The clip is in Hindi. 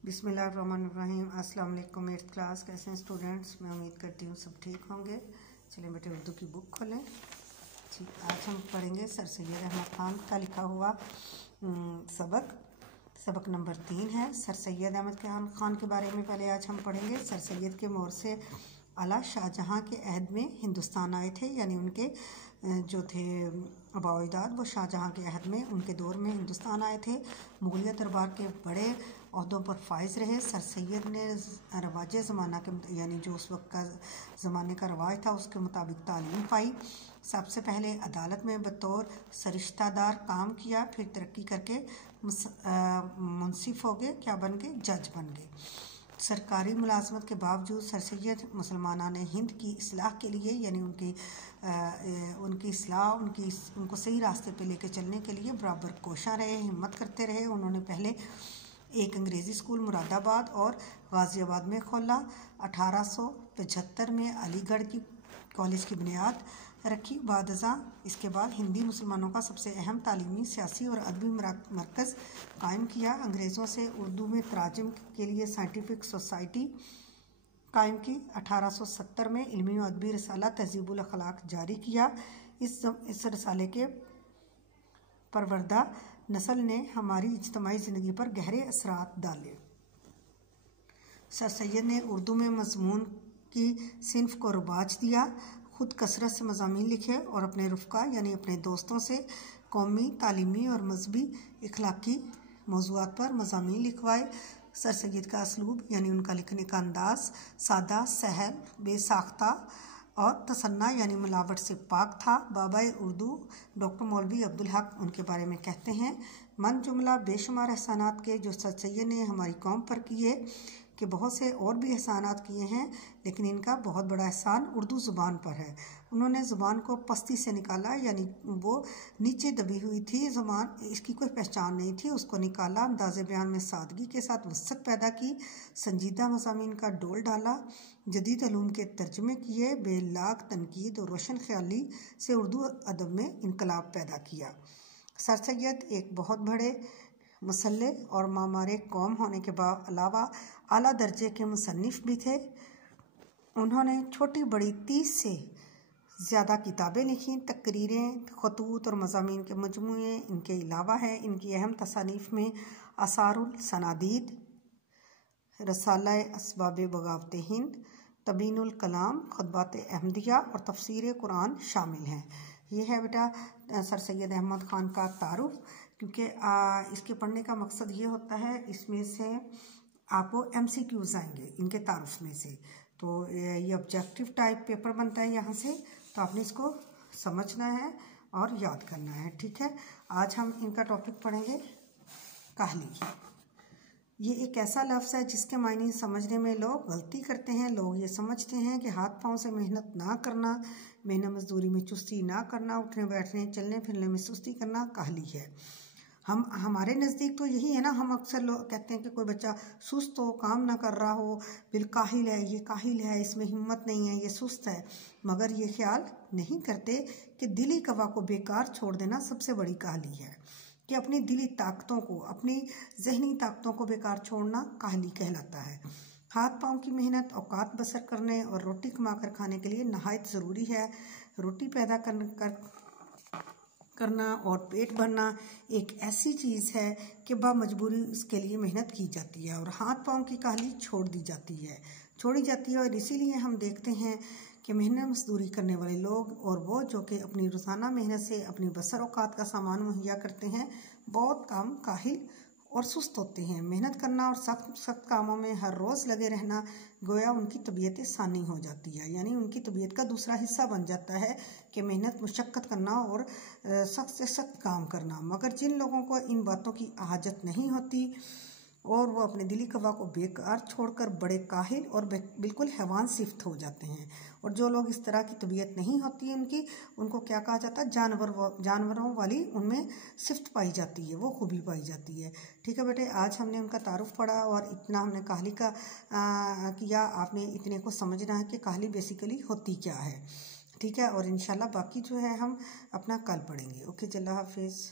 बिस्मिल्लाहिर्रहमानिर्रहीम। अस्सलाम वालेकुम। 8th क्लास कैसे हैं स्टूडेंट्स? मैं उम्मीद करती हूँ सब ठीक होंगे। चलिए बेटे उर्दू की बुक खोलें। ठीक, आज हम पढ़ेंगे सर सैयद अहमद ख़ान का लिखा हुआ सबक नंबर 3 है। सर सैयद अहमद ख़ान के बारे में पहले आज हम पढ़ेंगे। सर सैयद के मोरसे आला शाहजहाँ के अहद में हिंदुस्तान आए थे, यानी उनके जो थे आबाओ-अजदाद वो शाहजहाँ के अहद में उनके दौर में हिंदुस्तान आए थे। मुगलिया दरबार के बड़े अहदों पर फाइज रहे। सर सैयद ने रवाज ज़माना के यानी जो उस वक्त का ज़माने का रवाज था उसके मुताबिक तालीम पाई। सबसे पहले अदालत में बतौर सरिश्तादार काम किया, फिर तरक्की करके मुंसिफ हो गए, क्या बन गए, जज बन गए। सरकारी मुलाजमत के बावजूद सर सैयद मुसलमाना ने हिंद की इस्लाह के लिए, यानी उनकी इस्लाह उनको सही रास्ते पे लेके चलने के लिए बराबर कोशां रहे, हिम्मत करते रहे। उन्होंने पहले एक अंग्रेज़ी स्कूल मुरादाबाद और गाज़ियाबाद में खोला। 1875 में अलीगढ़ की कॉलेज की बुनियाद रखी। बादशाह इसके बाद हिंदी मुसलमानों का सबसे अहम तालीमी, सियासी और अदबी मरकज़ कायम किया। अंग्रेज़ों से उर्दू में तराजुम के लिए साइंटिफिक सोसाइटी कायम की। 1870 में इल्मी और अदबी रसाला तहज़ीबुल अखलाक जारी किया। इस रसाले के परवरदा नस्ल ने हमारी इज्तिमाई ज़िंदगी पर गहरे असरात डाले। सर सैयद ने उर्दू में मज़मून की सिन्फ को रवाज दिया। खुद कसरत से मज़ामीन लिखे और अपने रुफ़का यानी अपने दोस्तों से कौमी, तालीमी और मजहबी इखलाकी मौज़ूआत पर मज़ामीन लिखवाए। सर सैयद का असलूब यानी उनका लिखने का अंदाज़ सादा, सहल, बेसाख्ता और तसन्ना यानी मिलावट से पाक था। बाबा उर्दू डॉक्टर मौलवी अब्दुल हक उनके बारे में कहते हैं, मन जुमला बेशुमार एहसानात के जो सर सैयद ने हमारी कौम पर किए कि बहुत से और भी एहसानात किए हैं, लेकिन इनका बहुत बड़ा एहसान उर्दू ज़ुबान पर है। उन्होंने ज़ुबान को पस्ती से निकाला, यानी वो नीचे दबी हुई थी ज़ुबान, इसकी कोई पहचान नहीं थी, उसको निकाला। अंदाज़े बयान में सादगी के साथ वसअत पैदा की। संजीदा मज़ामीन का डोल डाला। जदीद उलूम के तर्जमे किए। बेलाग तनकीद और रोशन ख्याली से उर्दू अदब में इनकलाब पैदा किया। सर सैयद एक बहुत बड़े मुसल्ले और मामारे कौम होने के अलावा आला दर्जे के मुसन्निफ़ भी थे। उन्होंने छोटी बड़ी 30 से ज़्यादा किताबें लिखीं। तकरीरें, खतूत और मज़ामीन के मजमूए इनके अलावा हैं। इनकी अहम तसानीफ़ में आसारुल सनादीद, रसाला असबाब बगावत हिंद, तबीनुल कलाम, खुतबात अहमदिया और तफसीर कुरान शामिल हैं। ये है बेटा सर सैयद अहमद ख़ान का तारुफ। क्योंकि इसके पढ़ने का मकसद ये होता है, इसमें से आपको MCQs आएंगे इनके तारुफ में से, तो ये ऑब्जेक्टिव टाइप पेपर बनता है यहाँ से, तो आपने इसको समझना है और याद करना है। ठीक है, आज हम इनका टॉपिक पढ़ेंगे काहली। ये एक ऐसा लफ्ज़ है जिसके मायने समझने में लोग गलती करते हैं। लोग ये समझते हैं कि हाथ पाँव से मेहनत ना करना, मेहनत मजदूरी में चुस्ती ना करना, उठने बैठने चलने फिरने में सुस्ती करना काहली है। हमारे नज़दीक तो यही है ना। हम अक्सर लोग कहते हैं कि कोई बच्चा सुस्त हो, काम ना कर रहा हो, काहिल है, ये काहिल है, इसमें हिम्मत नहीं है, ये सुस्त है। मगर ये ख्याल नहीं करते कि दिली कवा को बेकार छोड़ देना सबसे बड़ी काहली है। कि अपनी दिली ताकतों को, अपनी जहनी ताकतों को बेकार छोड़ना काहली कहलाता है। हाथ पाँव की मेहनत औकात बसर करने और रोटी कमा कर खाने के लिए नहायत ज़रूरी है। रोटी पैदा करना और पेट भरना एक ऐसी चीज़ है कि बामजबूरी इसके लिए मेहनत की जाती है और हाथ पाँव की काहली छोड़ी जाती है। और इसीलिए हम देखते हैं कि मेहनत मजदूरी करने वाले लोग और वो जो कि अपनी रोज़ाना मेहनत से अपनी बसर औकात का सामान मुहैया करते हैं, बहुत कम काहिल और सुस्त होते हैं। मेहनत करना और सख्त कामों में हर रोज़ लगे रहना गोया उनकी तबीयत सानी हो जाती है, यानी उनकी तबीयत का दूसरा हिस्सा बन जाता है कि मेहनत, मुशक्क़त करना और सख्त से सख्त काम करना। मगर जिन लोगों को इन बातों की हाजत नहीं होती और वो अपने दिली कवा को बेकार छोड़कर बड़े काहिल और बिल्कुल हैवान सिफ्त हो जाते हैं। और जो लोग इस तरह की तबीयत नहीं होती उनको क्या कहा जाता है, जानवरों वाली उनमें सिफ्त पाई जाती है, वो खूबी पाई जाती है। ठीक है बेटे, आज हमने उनका तारुफ पढ़ा और इतना हमने काहली का किया। आपने इतने को समझना है कि काहली बेसिकली होती क्या है। ठीक है, और इंशाल्लाह बाकी जो है हम अपना कल पढ़ेंगे। ओके, अल्लाह हाफिज़।